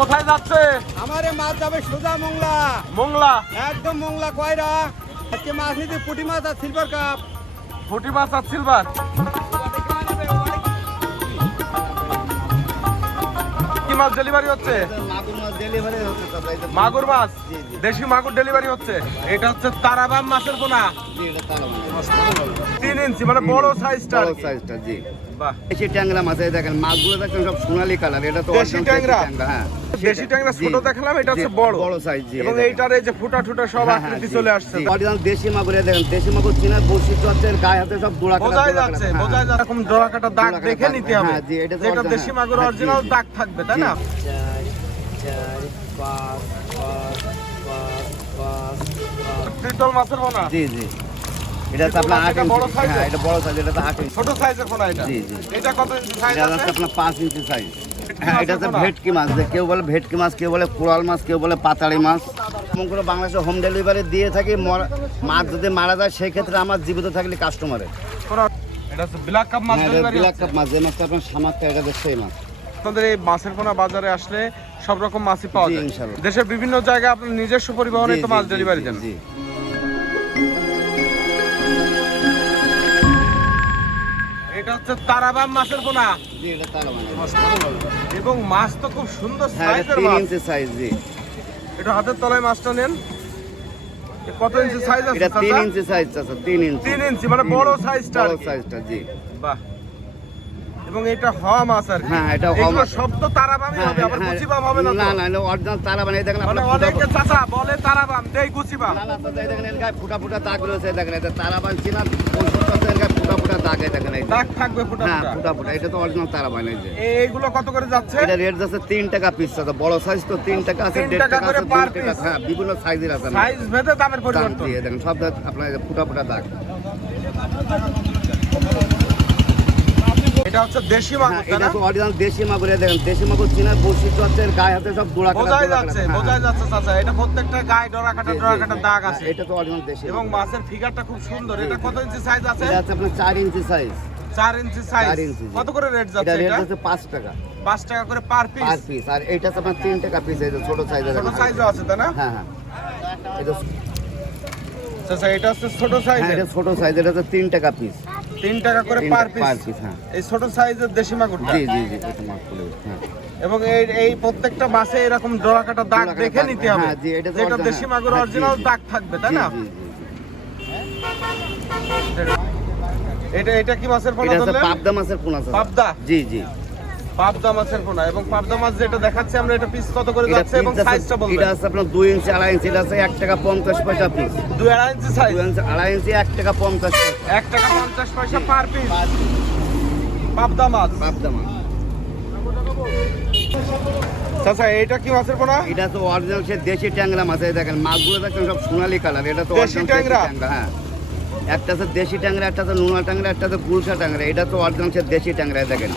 কোথায় যাচ্ছে? আমারে মাছ যাবে সোজা মোংলা। মোংলা? একদম মোংলা কয়রা। আজকে মাছ নিতে পুঁটি মাছ আর সিলভার কাপ। পুঁটি মাছ আর সিলভার। কি মাছ ডেলিভারি হচ্ছে? মাগুর মাছ ডেলিভারি হচ্ছে দাদা। মাগুর মাছ? জি জি। দেশি মাগুর ডেলিভারি হচ্ছে। এটা হচ্ছে তারাবাম মাছের পোনা। জি এটা তারাবাম। 3 ইঞ্চি মানে বড় সাইজটা। বড় সাইজটা জি। বাহ। দেশি ট্যাংরা মাছ এই দেখেন মাছগুলো দেখেন সব সোনালী কালার। এটা তো দেশি ট্যাংরা। হ্যাঁ। দেশি ট্যাংরা ছোট দেখলাম, এটা হচ্ছে বড়। বড় সাইজ জি। এবং এইটার এই যে ফুটা ফুটা সব আকৃতি চলে আসছে। অরিজিনাল দেশি মাগুর দেখেন, দেশি মাগুর চিনা বৈশিষ্ট্য হচ্ছে গায়ে হাতে সব দোড়া কাটা। বোঝাই যাচ্ছে এরকম জোড়া কাটা দাগ দেখে নিতে হবে। হ্যাঁ জি এটা তো এটা দেশি মাগুর অরিজিনাল দাগ থাকবে, তাই না? 4 5 ট্রিটল মাছের পোনা? জি জি। এটা তো আপনার 8 বড় ইঞ্চি। সাইজ। হ্যাঁ এটা বড় সাইজ। এটা তো 8 ইঞ্চি। ছোট সাইজের পোনা এটা? জি জি। এটা কত ইঞ্চি সাইজ এটা আছে? হচ্ছে আপনার 5 ইঞ্চি সাইজ। হ্যাঁ এটা হচ্ছে ভেটকি মাছ। কেউ বলে ভেটকি মাছ, কেউ বলে কোরাল মাছ, কেউ বলে পাতাড়ি মাছ। এমন করে বাংলাদেশে হোম ডেলিভারি দিয়ে থাকি। মাছ যদি মারা যায় সেই ক্ষেত্রে আমার জীবিত থাকলে কাস্টমারের। এটা হচ্ছে ব্ল্যাক কাপ মাছ ডেলিভারি। ব্ল্যাক কাপ মাছ যে মাছটা আপনার সামার এটা সেই মাছ। আপনাদের এই মাছের পোনা বাজারে আসলে সব রকম মাছই পাওয়া জি, যায়। ইনশাআল্লাহ। দেশের বিভিন্ন জায়গায় আপনার নিজস্ব পরিবহনে তো মাছ ডেলিভারি দেন। জি। এটা হচ্ছে তারাবাম মাছের পোনা। জি এটা তারাবাম। এবং মাছ তো খুব সুন্দর হ্যাঁ এটা সাইজের 3 মাছ। ইঞ্চি সাইজ জি। এটা হাতের তলায় মাছটা নেন। কত ইঞ্চি সাইজ আছে? এটা 3 ইঞ্চি সাইজ আছে। 3 ইঞ্চি। 3 ইঞ্চি মানে বড় সাইজটা। বড় সাইজটা জি। বাহ। এবং এটা হওয়া মাছ আর কি। হ্যাঁ এটা হওয়া মাছ। সব তো তারাবামই হবে, আবার গুচিবাম হবে না তো? না না অরিজিনাল তারাবাম। এই দেখেন মানে আপনার অনেকে চাচা বলে তারাবাম দেই গুচিবাম। না না তো এই দেখেন এর গায়ে ফুটা ফুটা দাগ রয়েছে। দেখেন এটা তারাবাম চিনা বৈশিষ্ট্য এর গায়ে ফুটা ফুটা দাগ। এই দেখেন এই দাগ থাকবে ফুটা হ্যাঁ ফুটা। ফুটা ফুটা। এটা তো অরিজিনাল তারাবাম। এই যে এইগুলো কত করে যাচ্ছে? এটা রেট যাচ্ছে 3 টাকা পিস আছে। বড় সাইজ তো 3 টাকা আছে, 3 1.5 টাকা টাকা করে আছে, per 2 টাকা। piece। হ্যাঁ বিভিন্ন সাইজের আছে। সাইজ ভেদে দামের দাম পরিবর্তন। দিয়ে দেখেন সব আপনার ফুটা ফুটা দাগ। এটা হচ্ছে দেশি মাগুর, হ্যাঁ তাই এটা না? তো অরিজিনাল দেশি মাগুর। দেখেন দেশি মাগুর চিনা বৈশিষ্ট্য হচ্ছে এর গায়ে হাতে সব দোড়া কাটা। বোঝাই যাচ্ছে চাচা। এটা প্রত্যেকটা গায়ে ডরা কাটা দাগ আছে। এটা তো অরিজিনাল দেশি। এবং মাছের ফিগারটা খুব সুন্দর। এটা কত ইঞ্চি সাইজ আছে? এটা আছে আপনার 4 ইঞ্চি সাইজ। 4 ইঞ্চি সাইজ। 4 ইঞ্চি। কত করে রেট এটা যাচ্ছে রেট এটা? হচ্ছে 5 টাকা। 5 টাকা করে পার পার পিস। পিস। আর এটা আছে আপনার 3 টাকা পিস। এই যে ছোট সাইজের। ছোট সাইজও আছে, তাই না? হ্যাঁ হ্যাঁ এটা চাচা এটা হচ্ছে ছোট সাইজের। এটা ছোট সাইজ। এটা হচ্ছে 3 টাকা পিস। 3 টাকা করে পার পিস। পার পিস হ্যাঁ। এই ছোট সাইজের দেশি মাগুরটা। জি জি জি এটা মাছ পড়ে হ্যাঁ। এবং এই প্রত্যেকটা মাছে এরকম ডরা কাটা দাগ ডোরা কাটা দেখে দাগ, নিতে হবে। হ্যাঁ, জি, এটা তো যেটা original, দেশি মাগুর হ্যাঁ, জি, অরিজিনাল জি। দাগ থাকবে, তাই জি, না? জি, জি, এটা কি মাছের পোনা এটা হচ্ছে ধরলেন? পাবদা মাছের পোনা আছে। পাবদা? জি জি। পাবদা মাছের পোনা। এবং পাবদা মাছ যেটা দেখাচ্ছি আমরা, এটা পিস কত করে এটা যাচ্ছে এবং piece আছে- সাইজটা বলবেন? এটা আছে আপনার 2 ইঞ্চি 2.5 ইঞ্চি। এটা আছে 1 টাকা 50 পয়সা পিস। 2.5 ইঞ্চি সাইজ। 2 ইঞ্চি 2.5 ইঞ্চি 1 টাকা 50 পয়সা। 1 টাকা 50 পয়সা পার পিস। পাবদা মাছ। পাবদা মাছ। চাচা এটা কি মাছের পোনা? এটা তো অরিজিনাল সে দেশি ট্যাংরা মাছ। এই দেখেন মাছগুলো দেখেন সব সোনালী কালার। এটা তো দেশি original ট্যাংরা? হ্যাঁ। একটা আছে দেশি ট্যাংরা, একটা আছে নোনা ট্যাংরা, একটা আছে গুলশা ট্যাংরা। এটা তো অরিজিনাল সে দেশি ট্যাংরা। দেখেন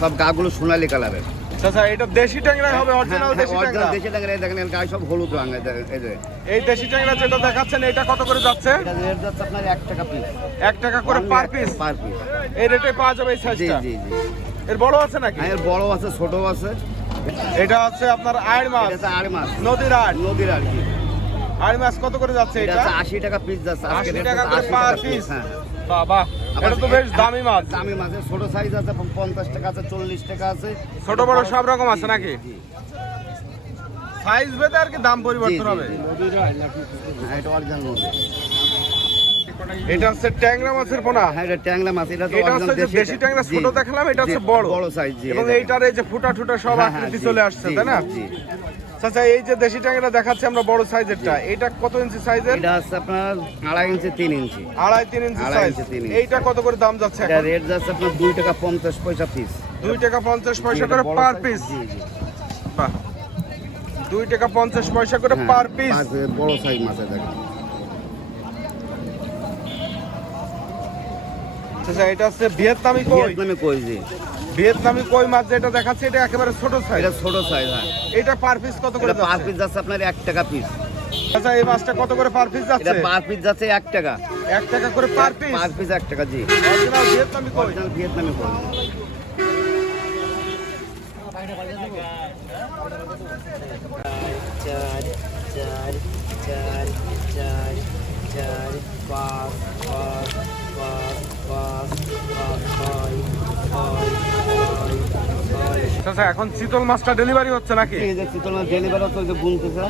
সব গাগুলো সোনালী কালারের। চাচা এটা দেশি ট্যাংরাই হবে, অরিজিনাল দেশি ট্যাংরা। অরিজিনাল দেশি ট্যাংরা। এই দেখেন এর গায়ে সব হলুদ রঙ। এই যে এই দেশি ট্যাংরা যেটা দেখাচ্ছেন, এটা কত করে যাচ্ছে? এটা রেট যাচ্ছে আপনার 1 টাকা পিস। 1 টাকা করে পার পিস। Per piece. এই রেটে পাওয়া যাবে এই জি সাইজটা? জি জি। এর বড় আছে নাকি? হ্যাঁ এর বড় আছে ছোট আছে। এটা হচ্ছে আপনার আড় মাছ, এটা আর মাছ নদীর আড়। নদীর আর কি। আড় মাছ কত করে যাচ্ছে এটা এটা? 80 টাকা পিস যাচ্ছে। আজকে 80 রেট টাকা হচ্ছে করে 80 পার টাকা পিস। হ্যাঁ। বাবা, এটা তো বেশ দামি মাছ। দামি মাছ। ছোট সাইজ আছে 50 টাকা আছে, 40 টাকা আছে। ছোট বড় সব রকম আছে নাকি? জি, জি, সাইজ ভেদে আর কি দাম জি, পরিবর্তন জি, হবে। জি। হ্যাঁ এটা অরিজিনাল নদী। এটা হচ্ছে ট্যাংরা মাছের পোনা। হ্যাঁ এটা ট্যাংরা মাছ। এটা তো এটা হচ্ছে অরিজিনাল যে দেশি ট্যাংরা ছোট দেখলাম, এটা হচ্ছে বড়। বড় সাইজ জি। এবং এইটার এই যে ফুটা ফুটা সব হ্যাঁ, হ্যাঁ, আকৃতি জি, চলে আসছে, জি, তাই না? জি। চাচা এই যে দেশি ট্যাংরা দেখাচ্ছি আমরা বড় সাইজেরটা, এটা কত ইঞ্চি সাইজের? এটা হচ্ছে আপনার 2.5 ইঞ্চি 3 ইঞ্চি। 2.5-3 ইঞ্চি 2.5 সাইজ। ইঞ্চি, 3 ইঞ্চি। এইটা কত করে দাম যাচ্ছে এটা এখন? রেট যাচ্ছে আপনার 2 টাকা 50 পয়সা পিস। 2 টাকা 50 পয়সা জি, করে এটা বড় পার size। পিস। জি জি। বাহ, 2 টাকা 50 পয়সা করে হ্যাঁ, পার পিস। বড় সাইজ মাছ দেখেন। আচ্ছা, এটা হচ্ছে ভিয়েতনামি কই। ভিয়েতনামে কই জি। ভিয়েতনামি কই মাছ যেটা দেখাচ্ছে, এটা একেবারে ছোট সাইজ। এটা ছোট সাইজ হ্যাঁ। এটা পার পিস কত করে এটা পার যাচ্ছে? পিস যাচ্ছে আপনার 1 টাকা পিস। আচ্ছা, এই মাছটা কত করে পার পিস এটা যাচ্ছে? পার পিস যাচ্ছে 1 টাকা। 1 টাকা করে পার পিস। পার পিস 1 টাকা জি। অরিজিনাল ভিয়েতনামি কই। অরিজিনাল ভিয়েতনামে কই। চার চার চার চার চার পাঁচ পাঁচ পাঁচ পাঁচ পাঁচ ছয় ছয় ছয় ছয়। আচ্ছা এখন চিতল মাছটা ডেলিভারি হচ্ছে নাকি? এই যে চিতল মাছ ডেলিভারি হচ্ছে, ওই যে গুনতেছে।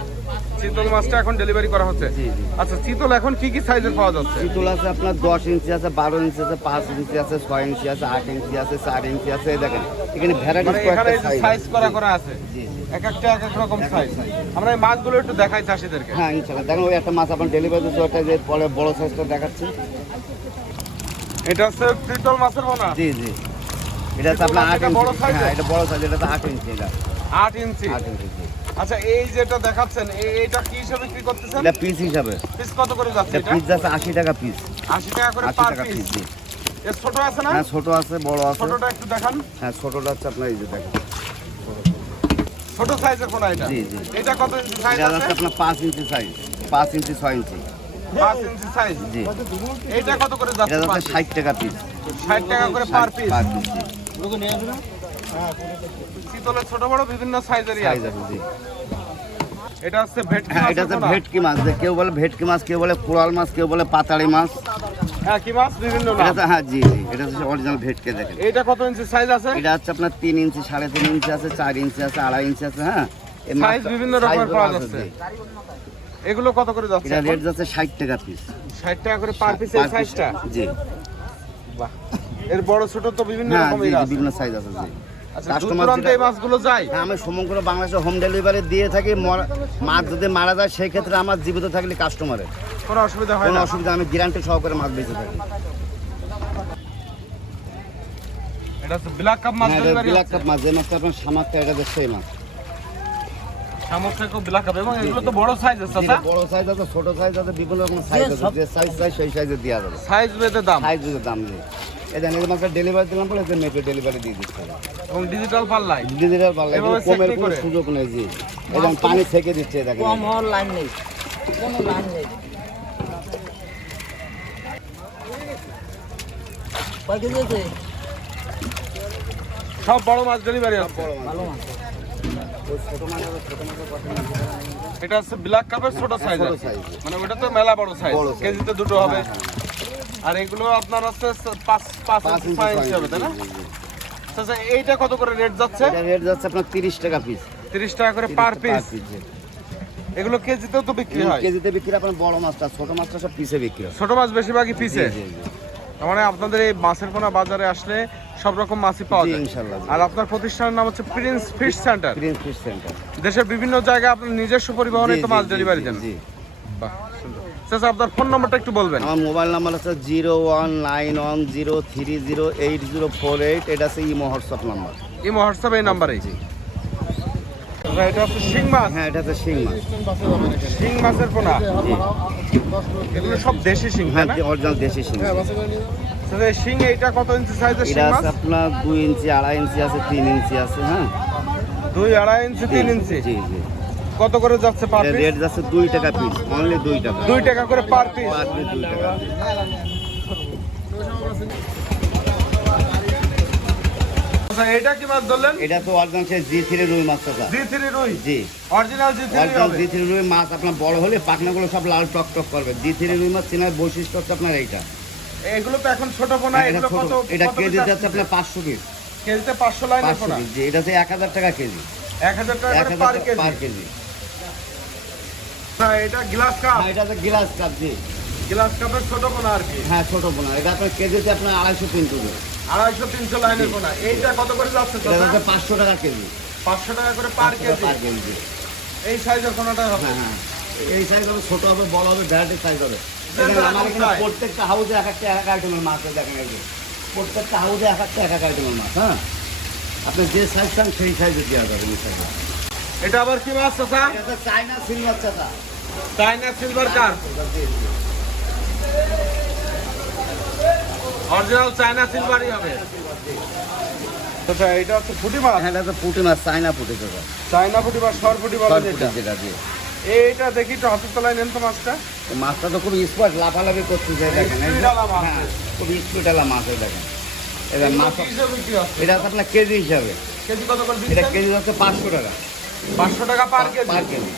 চিতল মাছটা এখন ডেলিভারি করা হচ্ছে। জি, জি। আচ্ছা চিতল এখন কি কি সাইজের পাওয়া যাচ্ছে? চিতল আছে আপনার 10 ইঞ্চি আছে, 12 ইঞ্চি আছে, 5 ইঞ্চি আছে, 6 ইঞ্চি আছে, 8 ইঞ্চি আছে, 4 ইঞ্চি আছে। এই দেখেন এখানে ভ্যারাইটিস মানে এখানে কয়েকটা সাইজ সাইজ করা আছে। জি জি। এক একটা এক এক রকম সাইজ। আমরা এই মাছগুলো একটু দেখাই চাষিদেরকে। হ্যাঁ ইনশাআল্লাহ। দেখেন ওই একটা মাছ আপনার ডেলিভারি দিচ্ছে, ওটা যে পরে বড় সাইজটা দেখাচ্ছি। এটা হচ্ছে চিতল মাছের পোনা। জি জি। এটা হচ্ছে আপনার 8 এটা ইঞ্চি। বড় size হ্যাঁ এর? এটা বড় সাইজ, এটা তো 8 ইঞ্চি। এটা 8 ইঞ্চি। 8 ইঞ্চি জি। আচ্ছা এই যেটা দেখাচ্ছেন এইটা কি হিসাবে বিক্রি করতেছেন? এটা পিস হিসাবে। পিস কত করে যাচ্ছে এটা এটা? পিস যাচ্ছে 80 টাকা পিস। 80 টাকা করে 80 পার টাকা পিস। পিস জি। এর ছোট আছে না? হ্যাঁ ছোট আছে, বড় আছে। ছোটটা একটু দেখান। হ্যাঁ ছোটটা হচ্ছে আপনার এই যে দেখেন। ছোট সাইজের পোনা এটা। জি, জি। এটা কত ইঞ্চি সাইজ এটা আছে? হচ্ছে আপনার 5 ইঞ্চি সাইজ, 5 ইঞ্চি 6 ইঞ্চি 5 ইঞ্চি সাইজ। জি। এটা কত করে এটা যাচ্ছে? হচ্ছে 60 টাকা পিস। 60 টাকা করে পার পিস। পার পিস জি। চিতলের ছোট বড় বিভিন্ন সাইজেরই সাইজ আছে। আছে জি। এটা হচ্ছে ভেটকি হ্যাঁ মাছ। এটা হচ্ছে ভেটকি মাছ, যে কেউ বলে ভেটকি মাছ, কেউ বলে কোরাল মাছ, কেউ বলে পাতাড়ি মাছ। হ্যাঁ কি মাছ বিভিন্ন এটা নাম। তো হ্যাঁ জি জি, এটা হচ্ছে অরিজিনাল ভেটকি। দেখেন এটা কত ইঞ্চি সাইজ আছে? এটা হচ্ছে আপনার 3 ইঞ্চি, 3.5 ইঞ্চি আছে, 4 ইঞ্চি আছে, 2.5 ইঞ্চি আছে। হ্যাঁ এই সাইজ মাছটা- বিভিন্ন রকমের সাইজগুলো পাওয়া আছে, যাচ্ছে। জি। এগুলো কত করে যাচ্ছে? এটা রেট যাচ্ছে 60 টাকা পিস। 60 টাকা করে পার পিস এই পার পিস, সাইজটা। জি। বাহ। এর বড় ছোট তো বিভিন্ন হ্যাঁ জি রকমের জি, আছে। বিভিন্ন সাইজ আছে জি। আচ্ছা কাস্টমার দূরান্তে যেটা- এই মাছগুলো যায়? হ্যাঁ আমি সমগ্র বাংলাদেশে হোম ডেলিভারি দিয়ে থাকি। মাছ যদি মারা যায় সেই ক্ষেত্রে আমার জীবিত থাকলে কাস্টমারের কোনো অসুবিধা হয় কোনো না? অসুবিধা, আমি গ্যারান্টি সহকারে মাছ বেঁচে থাকি। এটা হচ্ছে ব্ল্যাক কাপ মাছ হ্যাঁ এটা ডেলিভারি ব্ল্যাক হচ্ছে। কাপ মাছ, যে মাছটা আপনার সামাকটা, এটা হচ্ছে সেই মাছ। শামুক থেকে ব্ল্যাক কাপ এবং এগুলো তো বড় সাইজ আছে যেটা স্যার। বড় সাইজ আছে, ছোট সাইজ আছে, বিভিন্ন রকম সাইজ আছে। যে সাইজ চাই সেই সাইজে দেওয়া যাবে। সাইজ বেঁধে দাম সাইজ বুঝে দাম নেই। এই দেখেন এই মাছটা ডেলিভারি দিলাম বলে যে মেপে ডেলিভারি দিয়ে দিচ্ছে। এবং ডিজিটাল পাল্লাই। ডিজিটাল পাল্লা, এভাবে কমের সেফটি কোনো করে। সুযোগ নেই জি। এবং পানি থেকে দিচ্ছে এই দেখেন। কম হওয়ার লাইন নেই, কোনো লাইন নেই। কয় কেজি আছে? সব বড় মাছ ডেলিভারি হচ্ছে। ভালো মাছ। ওই ছোট মাছ আছে, ছোট মাছের কথা না। এটা হচ্ছে ব্ল্যাক কাপের ছোট সাইজ ছোট আছে। size। মানে ওটা তো মেলা বড় সাইজ। বড় size। কেজিতে দুটো হবে। আর এগুলো আপনার হচ্ছে 5 5 ইঞ্চি ইঞ্চি 6 ইঞ্চি হবে তাই না? জি, জি, জি। আচ্ছা এইটা কত করে রেট যাচ্ছে? এটা রেট যাচ্ছে আপনার 30 টাকা পিস। 30 টাকা করে পার পিস। জি। এগুলো কেজিতেও তো বিক্রি হয়। কেজিতে বিক্রি, আপনার বড় মাছটা, ছোট মাছটা সব পিসে বিক্রি হয়। ছোট মাছ বেশিরভাগই পিসে। জি, জি, জি। তার মানে আপনাদের এই মাছের পোনা বাজারে আসলে সব রকম মাছই পাওয়া জি, যায়। ইনশাআল্লাহ, জি। আর আপনার প্রতিষ্ঠানের নাম হচ্ছে Prince fish centre. Green fish centre. দেশের বিভিন্ন জায়গায় আপনার নিজস্ব পরিবহনে তো মাছ ডেলিভারি দেন। জি। বাহ সুন্দর। স্যার আপনার ফোন নম্বরটা একটু বলবেন। আমার মোবাইল নাম্বার হচ্ছে 0191030804। এটা হচ্ছে ইমো হোয়াটসঅ্যাপ নাম্বার। এই হোয়াটসঅ্যাপ এই নাম্বারে। জি। এটা হচ্ছে শিং মাছ। হ্যাঁ এটা হচ্ছে শিং মাছ। শিং মাছের পোনা। জি। এগুলো সব দেশি শিং হ্যাঁ তাই না? অরিজিনাল দেশি শিং। স্যার এই শিং এইটা কত ইঞ্চি সাইজের শিং এটা মাছ? আছে আপনার 2 ইঞ্চি, 2.5 ইঞ্চি আছে, 3 ইঞ্চি আছে। হ্যাঁ 2 2.5 ইঞ্চি 3 ইঞ্চি। জি জি। কত করে যাচ্ছে পার এটা পিস? রেট যাচ্ছে 2 টাকা পিস, অনলি 2 টাকা। 2 টাকা করে পার পিস। পার পিস 2 টাকা। আচ্ছা এটা কি মাছ ধরলেন? এটা তো অরিজিনাল সেই G3 রুই মাছটা। G3 রুই। জি। অরিজিনাল G3 অরিজিনাল হবে। G3 রুই মাছ আপনার বড় হলে পাখনাগুলো সব লাল টক টক করবে। G3 রুই মাছ চেনার বৈশিষ্ট্য হচ্ছে আপনার এইটা। এগুলো তো এখন ছোট পোনা। এটা এগুলো ছোট, কত? এটা কত কেজি পিস যাচ্ছে আসছে? আপনার 500 পিস। কেজিতে 500 লাইনের 500 পোনা। পিস জি। এটা হচ্ছে 1000 টাকা কেজি। 1000 টাকা করে 1000 পার টাকা পার কেজি। কেজি। হ্যাঁ এটা গ্লাস কাপ। হ্যাঁ এটা হচ্ছে গ্লাস কাপ জি। গ্লাস কাপের ছোট পোনা আর কি। হ্যাঁ ছোট পোনা। এটা আপনার কেজিতে আপনার 250-300 টাকা। 250 300 লাইনের পোনা। এইটা কত করে যাচ্ছে এটা দাদা? হচ্ছে 500 টাকা কেজি। 500 টাকা করে পার 500 টাকা কেজি। পার কেজি জি। এই সাইজের পোনাটা হবে। হ্যাঁ হ্যাঁ। এই সাইজ হবে, ছোট হবে, বড় হবে, ভ্যারাইটি সাইজ হবে। যেটা দেখেন আমার এখানে চাই। প্রত্যেকটা হাউসে এক একটা আইটেমের মাছ আছে। দেখেন এই যে প্রত্যেকটা হাউসে এক একটা আইটেমের মাছ। হ্যাঁ আপনি যে সাইজ চান সেই সাইজে দেওয়া যাবে ইনশাআল্লাহ। এটা আবার কি মাছ চাচা? এটা তো চায়না সিলভার চাটা। China silver cup. Original china সিলভারই হবে। আচ্ছা এটা হচ্ছে পুঁটি মাছ। হ্যাঁ এটা তো পুঁটি মাছ, চায়না পুঁটি চাটা। চাইনা পুঁটি মাছ, সরপুঁটি বলে শর্ট যেটা। পুঁটি যেটা দিয়ে। এইটা দেখি একটু হাতের তলায় নেন তো মাছটা। তো মাছটা তো খুব স্পট লাফালাফি করতেছে দেখেন। এই যে- স্পিডওয়ালা মাছ। হ্যাঁ খুব স্পিডওয়ালা মাছ এই দেখেন। এবার এগুলো মাছ কি হিসেবে বিক্রি হচ্ছে? এটা হচ্ছে আপনার কেজি হিসাবে। কেজি কত করে এটা দিচ্ছেন? কেজি হচ্ছে 500 টাকা। 500 টাকা পার কেজি। পার কেজি।